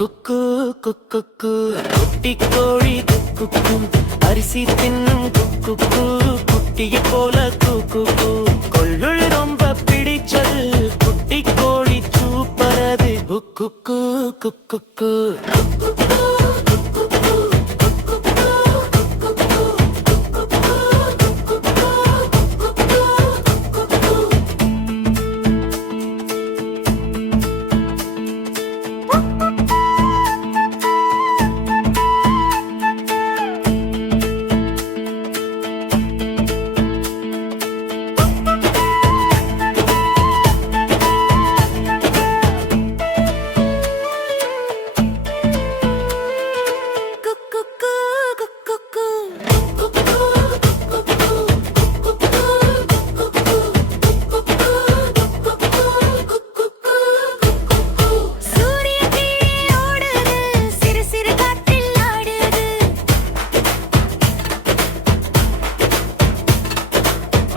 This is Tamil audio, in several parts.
குக்கு குக்கு குட்டி கோழி குக்கு அரிசி தின்னும் குக்கு குட்டியை போல குக்கு கொள்ளுள் ரொம்ப பிடிச்சது குட்டி கோழி சூப்பரது குக்கு குக்கு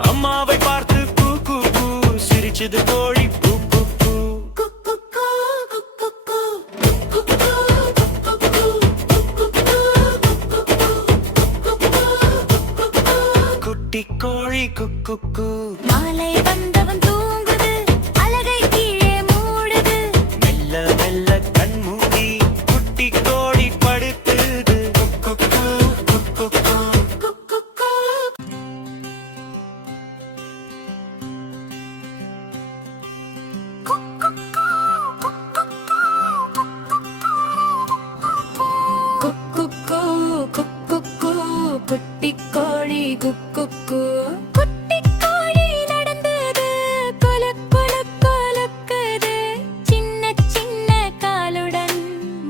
அம்மாவை பார்த்து கூ சிரிச்சது கோழி குட்டி கோழி குக்கு மாலை வந்தவன் தூங்குது அலகை கீழே மூடுது மெல்ல மெல்ல கண் மூடி குட்டி கோழி படுத்துது குக்கு குட்டி கோழி குக்கு குட்டி கோழி நடந்தது கொல கொல கொலக்குது சின்ன சின்ன காலுடன்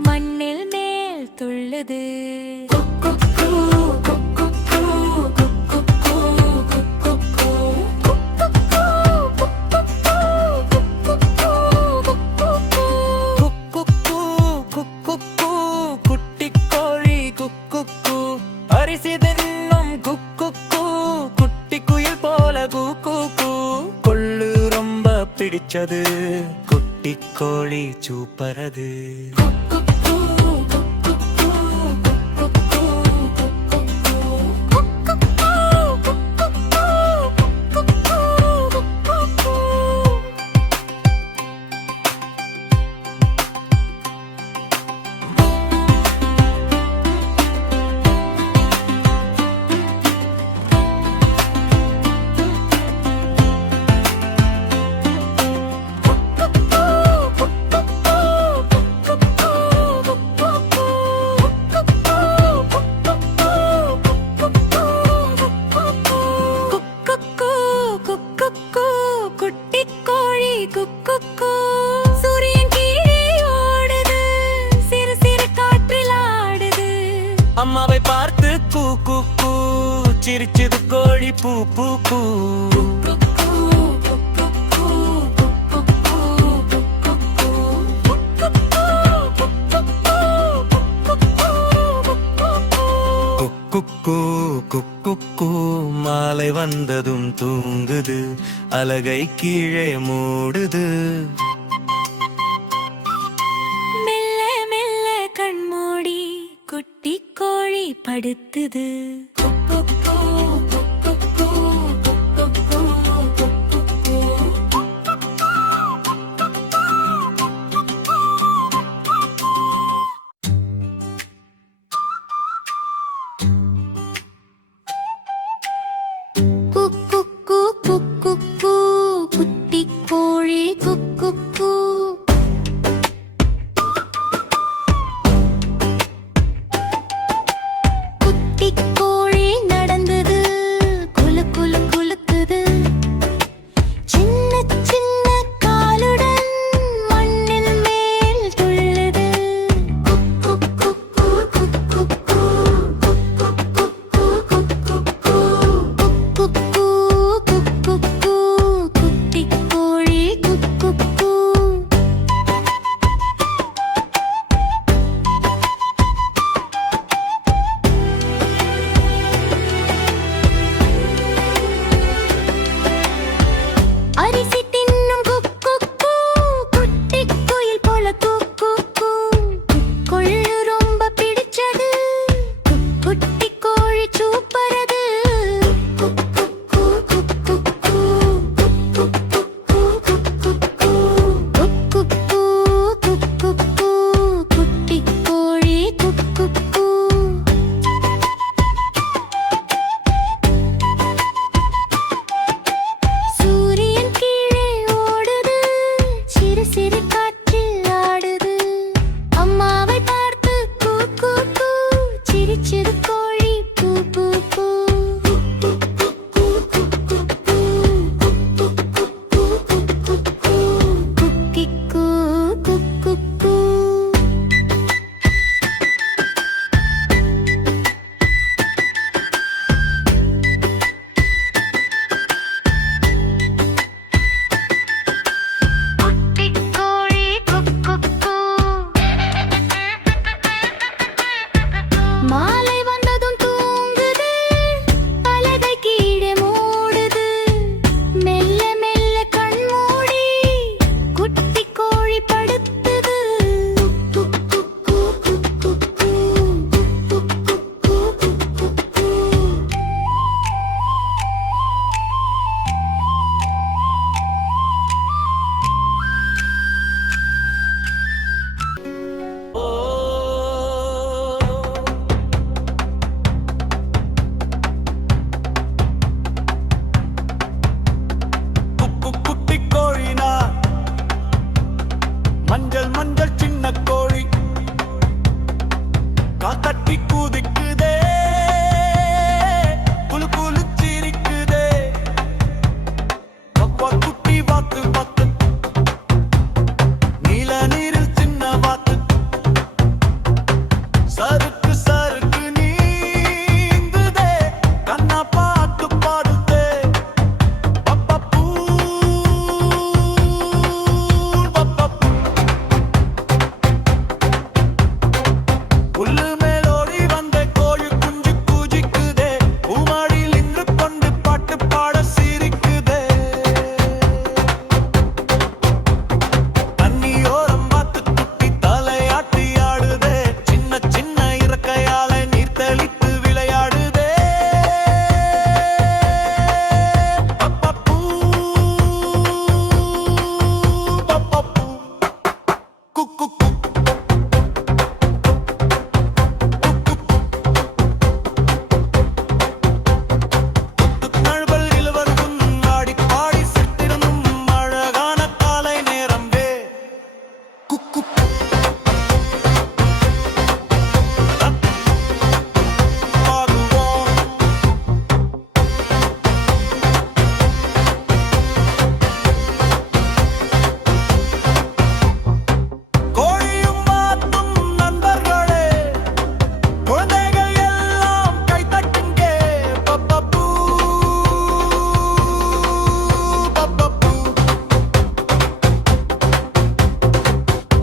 மண்ணில் மேல் துள்ளுது குட்டி கோழி குக்கு அரிசி தின்னும் குக்கு குட்டி குயில் போல குக்கு கொள்ளு ரொம்ப பிடிச்சது குட்டி கோழி சூப்பரது அம்மாவை பார்த்து கூ சிரிச்சது கோழி பூ குக்கு மாலை வந்ததும் தூங்குது அலகை கீழே மூடுது மெல்ல மெல்ல கண்மூடி குட்டி கோழி படுத்துது குட்டி கோழி குக்கு குட்டி கோழி மஞ்சள் மஞ்சள் சின்ன கோழி காத்தட்டி கூதிக்குதே குலு குலு சிரிக்குதே பப்பா குட்டி வாத்து வாத்து நீல நீரில் சின்ன வாத்து சருக்கு சருக்கு நீந்துதே கண்ணா பாட்டு பாடுதே பப்பப்பூ பப்பப்பூ புல்லு மேலோடி வந்த கோழி குஞ்சு கூஜிக்குதே பூமாடியில் நின்று கொண்டு பாட்டு பாட சிரிக்குதே தண்ணியோரம் பார்த்து குட்டி தலையாட்டி ஆடுதே சின்ன சின்ன இறக்கையால நீர் தெளித்து விளையாடுதே பப்பப்பூ பப்பப்பூ குக்கு நண்பல் இளவரகும் ஆடி பாடி சிட்டிருந்தும் அழகான காலை நேரம்பே குக்கு பாடுவோம் கோழியும் மாத்தும் நண்பர்களே குழந்தைகள் எல்லாம் கைத்தட்டுங்கே பப்பப்பூ பப்பப்பூ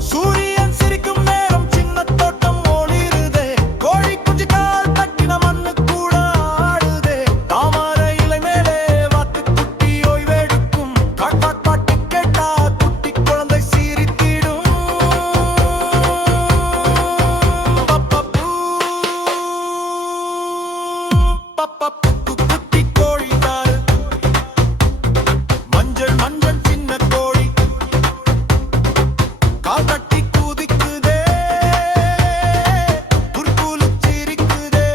சூரியன் சிரிக்கும் நேரம் சின்ன தோட்டம் ஒளிருதே கோழி குஞ்சு கால் தட்டின மண்ணு கூட ஆடுதே தாமரை இலை மேலே வாத்து குட்டி ஓய்வெடுக்கும் காட் பாட்டு கேட்டா குட்டி குழந்தை சிரித்திடும் பப்பப்பூ பப்பப்பூ குட்டி கோழிதாரு மஞ்சள் மஞ்சள் சின்ன கோழி கால் தட்டி கூதிக்குதே குறுக்குலு சிரிக்குதே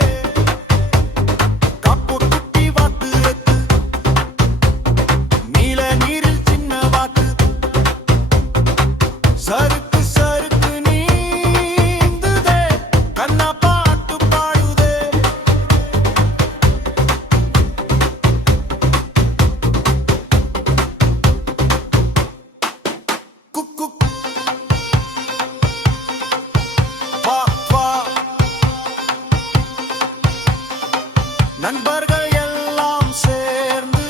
காப்பு குட்டி வாத்து எத்து நீல நீரில் சின்ன வாத்து சருக்கு சருக்கு நீந்துதே கண்ணா பாட்டு பாடுதே குக்கு வா வா நண்பர்கள் எல்லாம் சேர்ந்து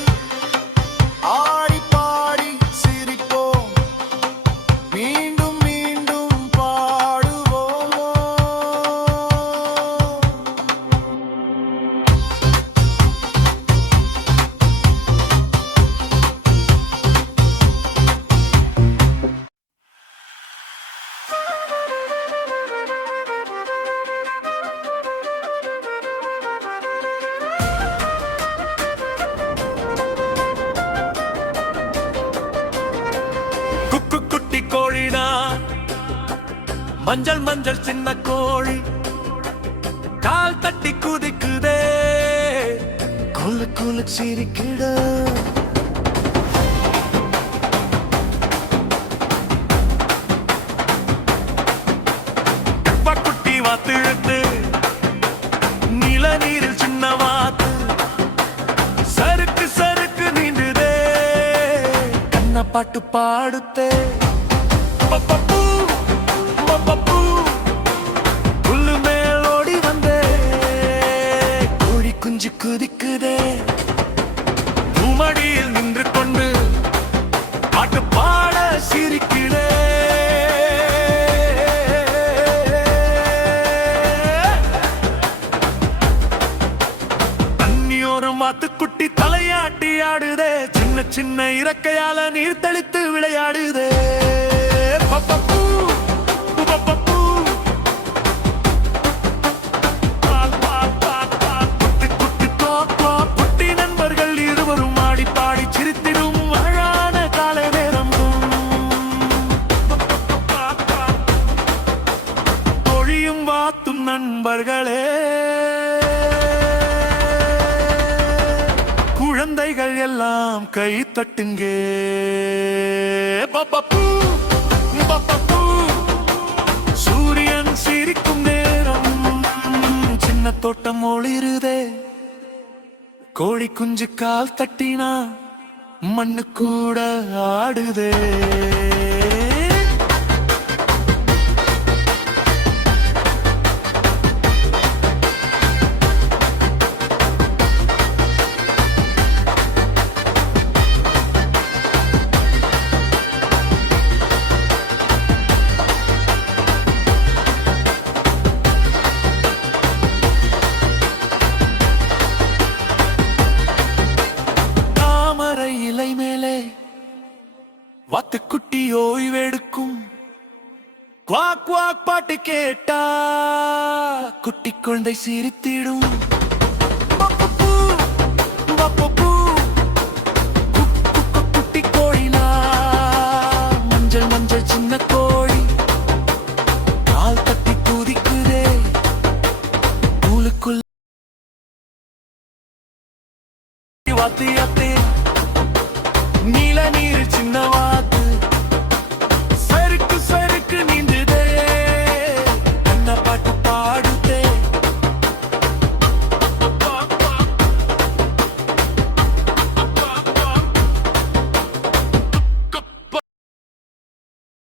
ஆடி பாடி சிரிப்போம் மீண்டும் மீண்டும் பாடுவோம் குக்கு குட்டி கோழினா மஞ்சள் மஞ்சள் சின்ன கோழி கால் தட்டி குதிக்குதே குலு குலு சிரிக்குதே குட்டி வாத்து இழுத்து நீல நீரில் சின்ன வாத்து சருக்கு சருக்கு நீந்துதே கண்ண பாட்டு பாடுதே பப்பப்பூ பப்பப்பூ புல்லு மேலோடி வந்தே கோழி குஞ்சு குதிக்குதே பூமடியில் நின்று கொண்டு பாட்டு பாட சிரிக்குதே தண்ணியோரம் வாத்து குட்டி தலையாட்டி ஆடுதே சின்ன சின்ன இறக்கையால நீர் தெளித்து விளையாடுதே பப்பப்பூ பப்பப்பூ குட்டி குட்டி தோக்கோ குட்டி நண்பர்கள் இருவரும் ஆடி பாடி சிரித்திடும் அழகான காலை நேரம் கோழியும் வாத்தும் நண்பர்களே குழந்தைகள் எல்லாம் கை தட்டுங்கே பப்பப்பூ பப்பப்பூ கோழி குஞ்சு கால் தட்டினா மண்ணு கூட ஆடுதே. தாமரை இலை மேலே வாத்துக்குட்டி ஓய்வெடுக்கும். குவாக் குவாக் பாட்டு கேட்டா குட்டி குழந்தை சிரித்திடும். பப்பப்பூ, பப்பப்பூ, குக் குக் குட்டி கோழினா மஞ்சள் மஞ்சள் சின்ன கோழி கால் தட்டி குதிக்குதே. நூலுக்குள் வாத்து யாத்தே நீல நீர் சின்னவா